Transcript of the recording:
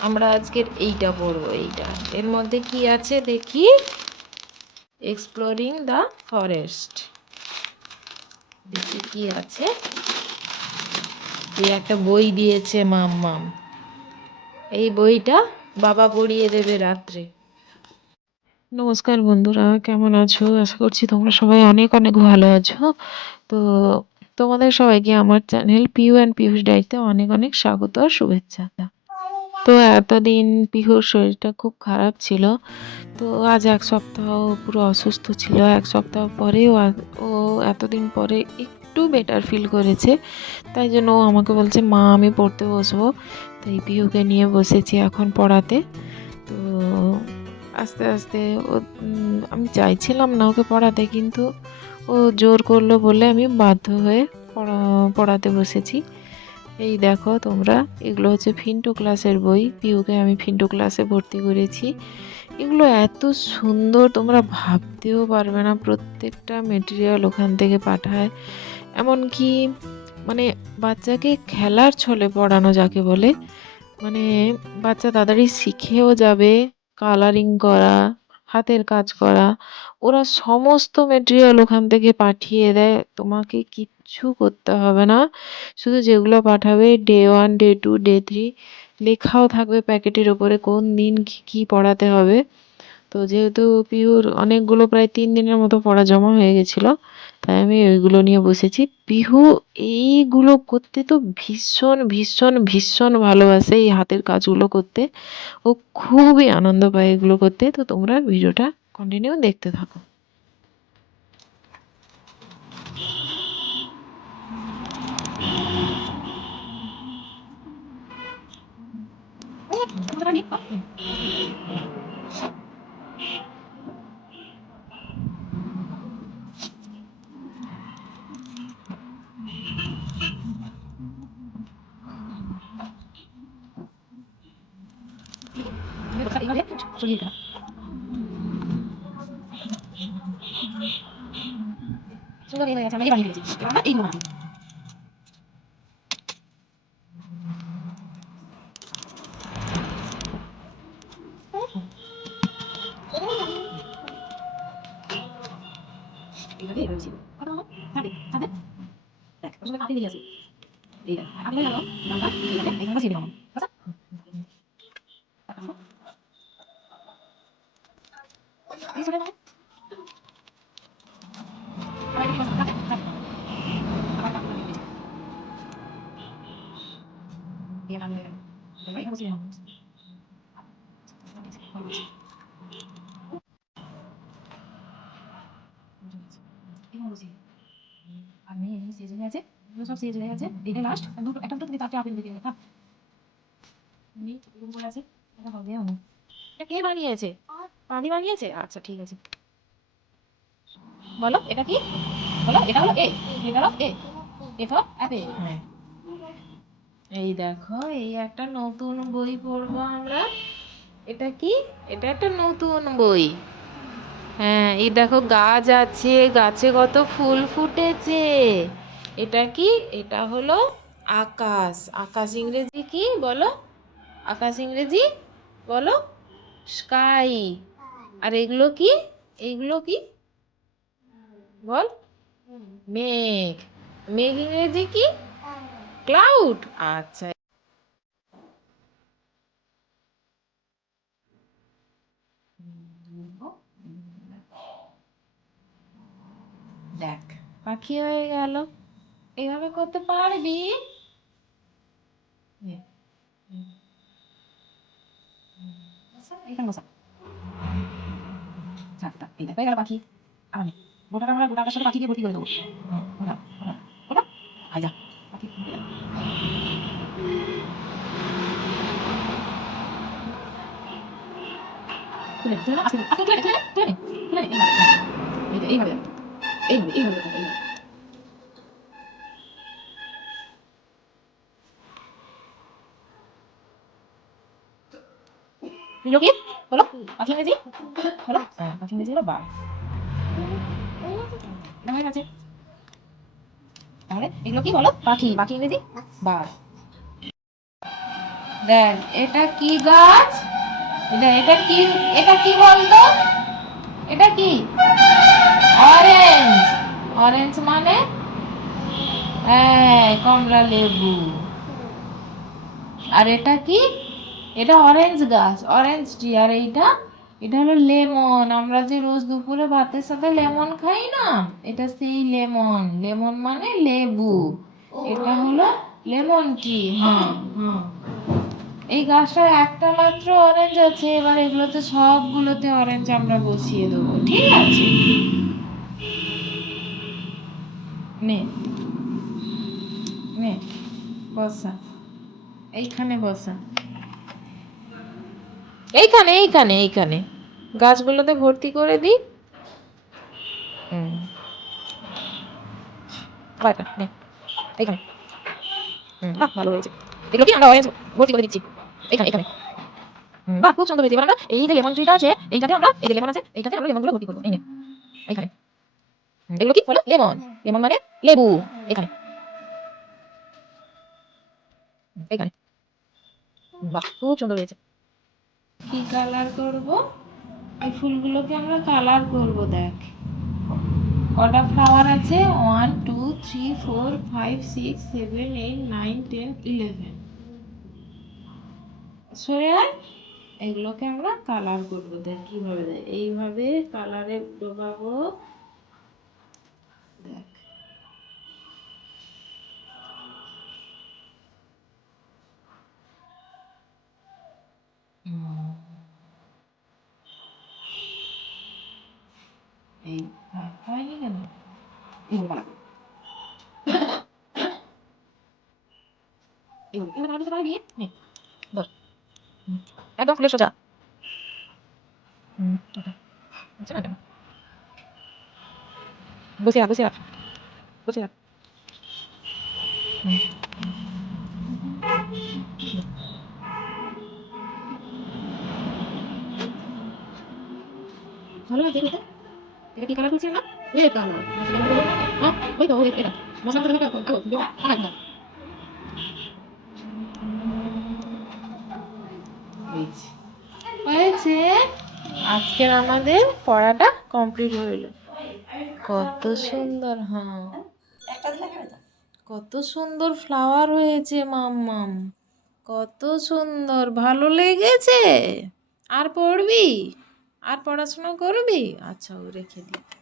আমরা আজকের এইটা পড়ব, এইটা। এর মধ্যে কি আছে দেখি? এক্সপ্লোরিং দ্য ফরেস্ট দেখি কি আছে। একটা বই দিয়েছে মাম মাম। এই বইটা বাবা পড়িয়ে দেবে রাত্রে। নমস্কার বন্ধুরা, কেমন আছো? আশা করছি তোমরা সবাই অনেক অনেক ভালো আছো। তো তোমাদের সবাইকে আমার চ্যানেল পিউ অ্যান্ড পিউষ ডাইতে অনেক অনেক স্বাগত আর শুভেচ্ছা। তো এতদিন পিহুর শরীরটা খুব খারাপ ছিল। তো আজ এক সপ্তাহ পুরো অসুস্থ ছিল। এক সপ্তাহ পরে ও এতদিন পরে একটু বেটার ফিল করেছে। তাই জন্য ও আমাকে বলছে, মা, আমি পড়তে বসবো। তাই পিহুকে নিয়ে বসেছি এখন পড়াতে। তো আস্তে আস্তে ও আমি চাইছিলাম না ওকে পড়াতে, কিন্তু ও জোর করল বলে আমি বাধ্য হয়ে পড়া, পড়াতে বসেছি। এই দেখো তোমরা, এগুলো হচ্ছে ফিন্টু ক্লাসের বই। পিউকে আমি ফিন্টু ক্লাসে ভর্তি করেছি। এগুলো এত সুন্দর, তোমরা ভাবতেও পারবে না, প্রত্যেকটা মেটেরিয়াল ওখান থেকে পাঠায়। এমনকি মানে বাচ্চাকে খেলার ছলে পড়ানো যাকে বলে মানে বাচ্চা তাড়াতাড়ি শিখেও যাবে কালারিং করা হাতের কাজ করা। ওরা সমস্ত মেটেরিয়াল ওখান থেকে পাঠিয়ে দেয়। তোমাকে কিচ্ছু করতে হবে না। শুধু যেগুলো পাঠাবে day one day two day three লেখাও থাকবে প্যাকেটের ওপরে কোন দিন কী কী পড়াতে হবে। তো যেহেতু পিহুর অনেকগুলো প্রায় তিন দিনের মতো পড়া জমা হয়ে গেছিল, তাই আমি ওইগুলো নিয়ে বসেছি। পিহু, এইগুলো করতে তো ভীষণ ভীষণ ভীষণ ভালোবাসে এই হাতের কাজগুলো করতে। ও খুবই আনন্দ পায় এগুলো করতে। তো তোমরা ভিডিওটা কন্টিনিউ দেখতে থাকো সরিয়ে দিতে সুন্দর হয়ে গেছে আমি বানিয়ে ফেলেছি আমরা এইগুলো বানাবো এইভাবে এভাবে ছিল কথা বলো ছাদে ছাদে দেখ ওর সঙ্গে কাঁথি দিয়ে আছে এই দেখ আমি গেল আমরা এইখানে এইখানে ছেড়ে দিলাম কথা এই ছেড়ে দাও আমি সিজন আছে আছে এটা লাস্ট দুটো একটা দুটো চারটে আপেল দিয়ে হবে কে বানিয়েছে? পানি বানিয়েছে আচ্ছা ঠিক আছে। বলো এটা কি? বলো এটা হলো এ এটা হলো এ এ ফর অ্যাপেল হ্যাঁ। এই দেখো এই একটা নতুন বই পড়ব আমরা। এটা কি? এটা একটা নতুন বই। হ্যাঁ এই দেখো গাছ আছে গাছে কত ফুল ফুটেছে। এটা কি? এটা হলো আকাশ। আকাশ ইংরেজি কি? বলো। আকাশ ইংরেজি? বলো। স্কাই। আর এগুলো কি এইগুলো কি বল মেঘ মেঘ ইংরেজি কি ক্লাউড আচ্ছা দেখ পাখি হয়ে গেল এইভাবে করতে পারবি এখানে বসা আচ্ছা এই দেখ হয়ে গেল পাখি আমি গোটাটা আমরা গোটাটার সাথে পাখিকে ভর্তি করে দেবো ওটা ওটা ওটা আয় যা পাখি তুলে তুলে না আস্তে আস্তে তুলে তুলে তুলে তুলে এইভাবে এইভাবে এইভাবে এইভাবে এইভাবে এগুলো কি বলো পাখি ইংরেজি বলো হ্যাঁ ইংরেজি হলো হয়ে গেছে তাহলে এগুলো কি বলো পাখি পাখি ইংরেজি বাঘ দেখ এটা কি গাছ? এটা কি এটা কি বলতো? এটা কি? অরেঞ্জ অরেঞ্জ মানে? কমলা লেবু। আর এটা কি? এটা অরেঞ্জ গাছ অরেঞ্জ ট্রি আর এইটা এটা হলো লেমন আমরা যে রোজ দুপুরে ভাতের সাথে লেমন খাই না এটা সেই লেমন লেমন মানে লেবু। এটা হলো লেমন হ্যাঁ হ্যাঁ। এই গাছটা একটা মাত্র অরেঞ্জ আছে এবার এগুলোতে সবগুলোতে অরেঞ্জ আমরা বসিয়ে দেবো ঠিক আছে? নে। নে বসা। এইখানে বসা। এইখানে এইখানে এইখানে। গাছগুলোতে ভর্তি করে দিই। হুম। আবার এটা, নে। এইখানে। বাহ ভালো হয়েছে। এগুলো কি আমরা অরেঞ্জ ভর্তি করে দিচ্ছি? এইখানে এখানে বাহ খুব সুন্দর হয়েছে। এবার আমরা এই যে লেমন ট্রিটা আছে এইটাতে আমরা এই যে লেমন আছে এইটাতে আমরা লেমনগুলো ভর্তি করব। এই নে। এগুলো কি? হলো লেমন। লেমন মানে লেবু। এখানে বাহ খুব সুন্দর হয়েছে। কি কালার করব? এই ফুলগুলোকে আমরা কালার করব, দেখ। কটা ফ্লাওয়ার আছে? One two three four five six seven eight nine ten eleven সরে আয় এগুলোকে আমরা কালার করব, দেখ কীভাবে দেখ এইভাবে কালারে ডোবাবো দেখ হুম। এই হয়- হয়নি কেন এগুলো বানাবো এগুলো এগুলো বানাতে পারবি নে ধর হুম, একদম ফুলের সোজা হুম, ওটা। হচ্ছে না কেন? বসে রাখ বসে রাখ বসে রাখ হুম। ভালো লাগছে এটা এটা হ্যাঁ হয়েছে আজকের আমাদের পড়াটা কমপ্লিট হইল। কত সুন্দর হ্যাঁ। কত সুন্দর ফ্লাওয়ার হয়েছে মাম্মাম কত সুন্দর, ভালো লেগেছে। আর পড়বি? আর পড়াশোনা করবি? আচ্ছা ও রেখে দিই।